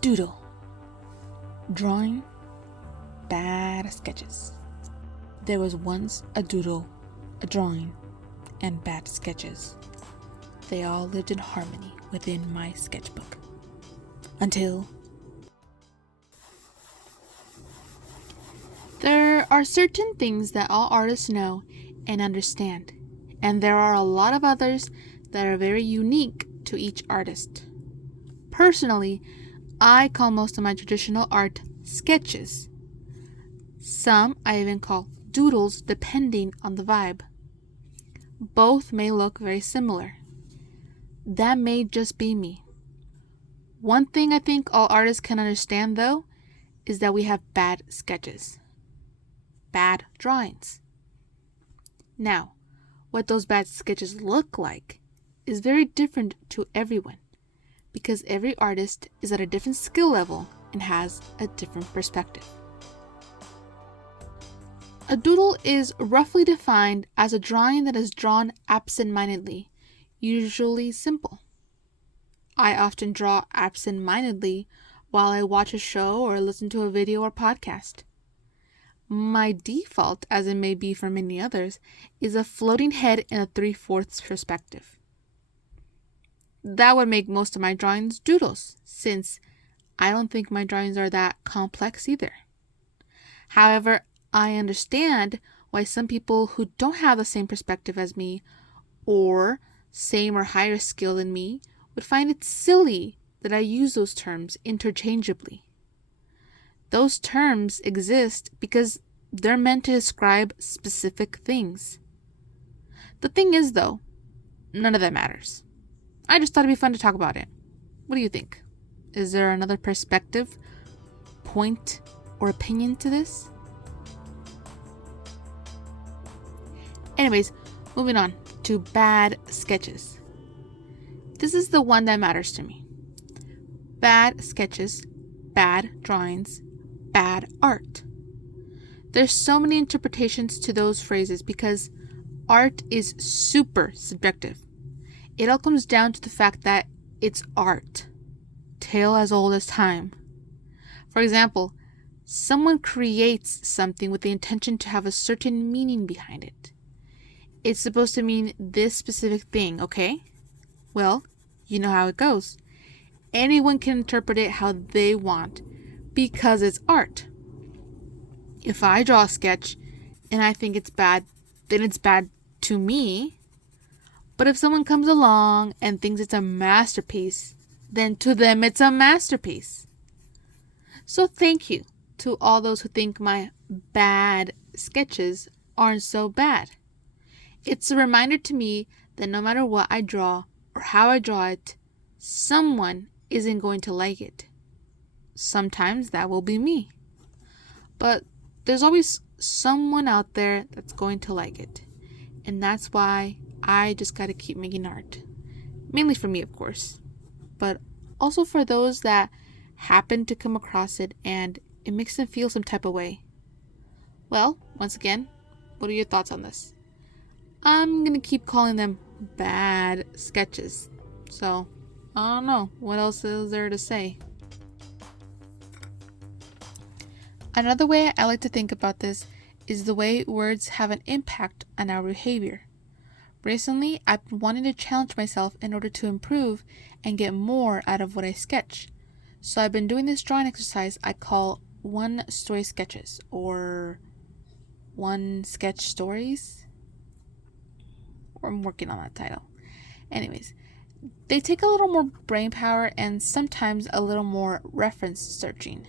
Doodle. Drawing bad sketches. There was once a doodle, a drawing, and bad sketches. They all lived in harmony within my sketchbook. Until there are certain things that all artists know and understand, and there are a lot of others that are very unique to each artist. Personally, I call most of my traditional art sketches. Some I even call doodles depending on the vibe. Both may look very similar. That may just be me. One thing I think all artists can understand though is that we have bad sketches. Bad drawings. Now, what those bad sketches look like is very different to everyone because every artist is at a different skill level and has a different perspective. A doodle is roughly defined as a drawing that is drawn absent-mindedly, usually simple. I often draw absent-mindedly while I watch a show or listen to a video or podcast. My default, as it may be for many others, is a floating head in a 3/4 perspective. That would make most of my drawings doodles, since I don't think my drawings are that complex either. However, I understand why some people who don't have the same perspective as me, or same or higher skill than me, would find it silly that I use those terms interchangeably. Those terms exist because they're meant to describe specific things. The thing is, though, none of that matters. I just thought it'd be fun to talk about it. What do you think? Is there another perspective, point, or opinion to this? Anyways, moving on to bad sketches. This is the one that matters to me. Bad sketches, bad drawings, bad art. There's so many interpretations to those phrases because art is super subjective. It all comes down to the fact that it's art, tale as old as time. For example, someone creates something with the intention to have a certain meaning behind it. It's supposed to mean this specific thing, okay? Well, you know how it goes. Anyone can interpret it how they want because it's art. If I draw a sketch and I think it's bad, then it's bad to me. But if someone comes along and thinks it's a masterpiece, then to them it's a masterpiece. So thank you to all those who think my bad sketches aren't so bad. It's a reminder to me that no matter what I draw or how I draw it, someone isn't going to like it. Sometimes that will be me. But there's always someone out there that's going to like it. And that's why I just gotta keep making art. Mainly for me, of course. But also for those that happen to come across it and it makes them feel some type of way. Well, once again, what are your thoughts on this? I'm gonna keep calling them bad sketches. So, I don't know. What else is there to say? Another way I like to think about this is the way words have an impact on our behavior. Recently, I've been wanting to challenge myself in order to improve and get more out of what I sketch. So I've been doing this drawing exercise I call one story sketches or one sketch stories. I'm working on that title. Anyways, they take a little more brain power and sometimes a little more reference searching.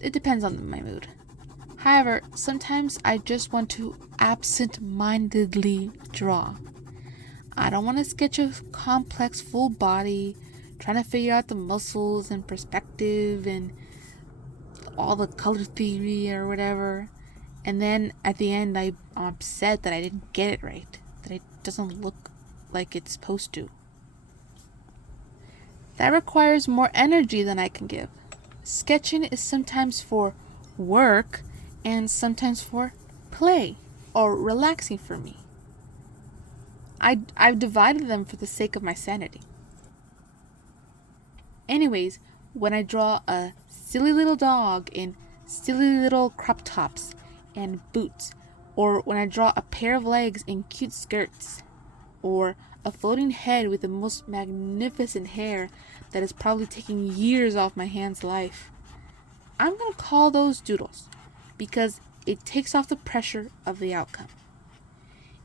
It depends on my mood. However, sometimes I just want to absent-mindedly draw. I don't want to sketch a complex full body, trying to figure out the muscles and perspective and all the color theory or whatever. And then at the end, I'm upset that I didn't get it right, that it doesn't look like it's supposed to. That requires more energy than I can give. Sketching is sometimes for work and sometimes for play or relaxing for me. I've divided them for the sake of my sanity. Anyways, when I draw a silly little dog in silly little crop tops and boots, or when I draw a pair of legs in cute skirts, or a floating head with the most magnificent hair that is probably taking years off my hand's life, I'm going to call those doodles because it takes off the pressure of the outcome.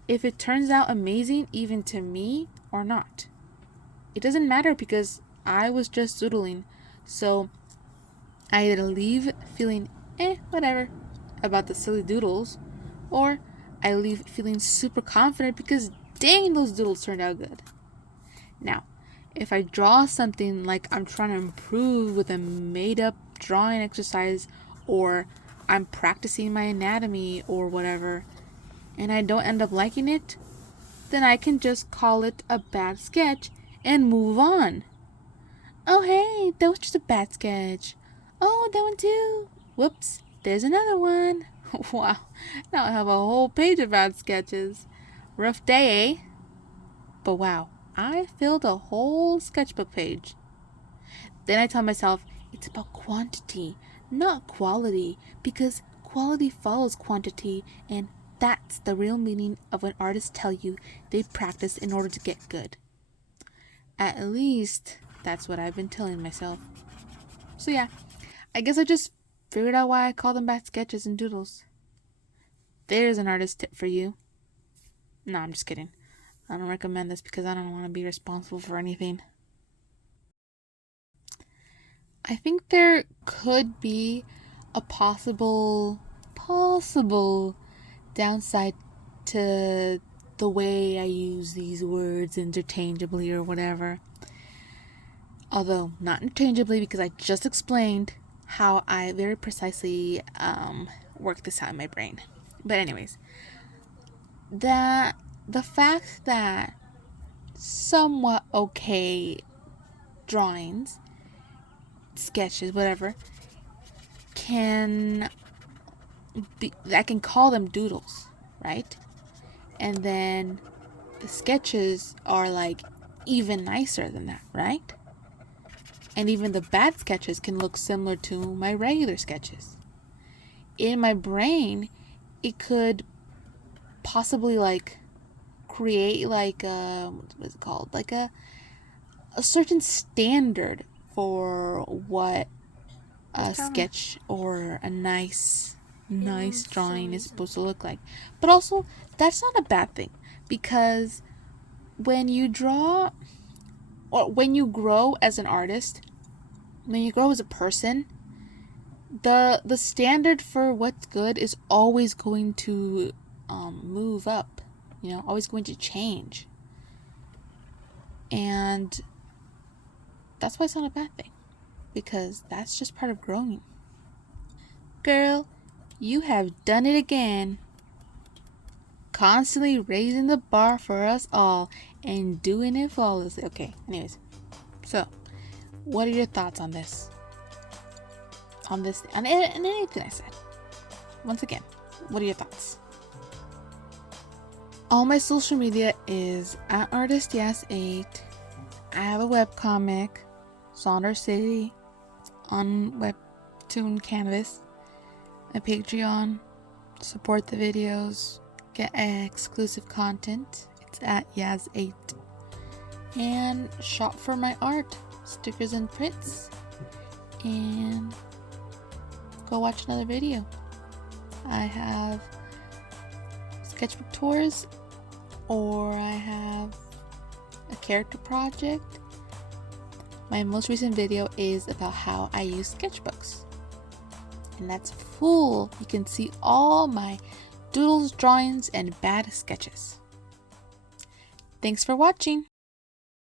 If it turns out amazing even to me or not, it doesn't matter because I was just doodling. So I either leave feeling whatever about the silly doodles, or I leave feeling super confident because dang, those doodles turned out good. Now, if I draw something like I'm trying to improve with a made up drawing exercise, or I'm practicing my anatomy or whatever, and I don't end up liking it, then I can just call it a bad sketch and move on. Oh hey, that was just a bad sketch. Oh, that one too. Whoops, there's another one. Wow, now I have a whole page of bad sketches. Rough day, eh? But wow, I filled a whole sketchbook page. Then I tell myself it's about quantity, not quality, because quality follows quantity, and that's the real meaning of when artists tell you they practice in order to get good. At least, that's what I've been telling myself. So yeah, I guess I just figured out why I call them bad sketches and doodles. There's an artist tip for you. No, I'm just kidding. I don't recommend this because I don't want to be responsible for anything. I think there could be a possible downside to the way I use these words interchangeably or whatever. Although not interchangeably, because I just explained how I very precisely work this out in my brain. But anyways, the fact that somewhat okay drawings, sketches, whatever, I can call them doodles, right? And then the sketches are like even nicer than that, right? And even the bad sketches can look similar to my regular sketches. In my brain, it could possibly like create like what's it called? Like a certain standard for what a sketch or a nice drawing is supposed to look like. But also, that's not a bad thing, because when you draw, or when you grow as an artist, when you grow as a person, the standard for what's good is always going to move up, always going to change. And that's why it's not a bad thing, because that's just part of growing. Girl, you have done it again. Constantly raising the bar for us all and doing it flawlessly. Okay, anyways. So, what are your thoughts on this? On anything I said? Once again, what are your thoughts? All my social media is at ArtistYas8. I have a webcomic, Sonder City, on Webtoon Canvas. My Patreon, support the videos, get exclusive content. It's at Yas8. And shop for my art, stickers and prints. And go watch another video. I have sketchbook tours, or I have a character project. My most recent video is about how I use sketchbooks, and that's full. You can see all my doodles, drawings, and bad sketches. Thanks for watching.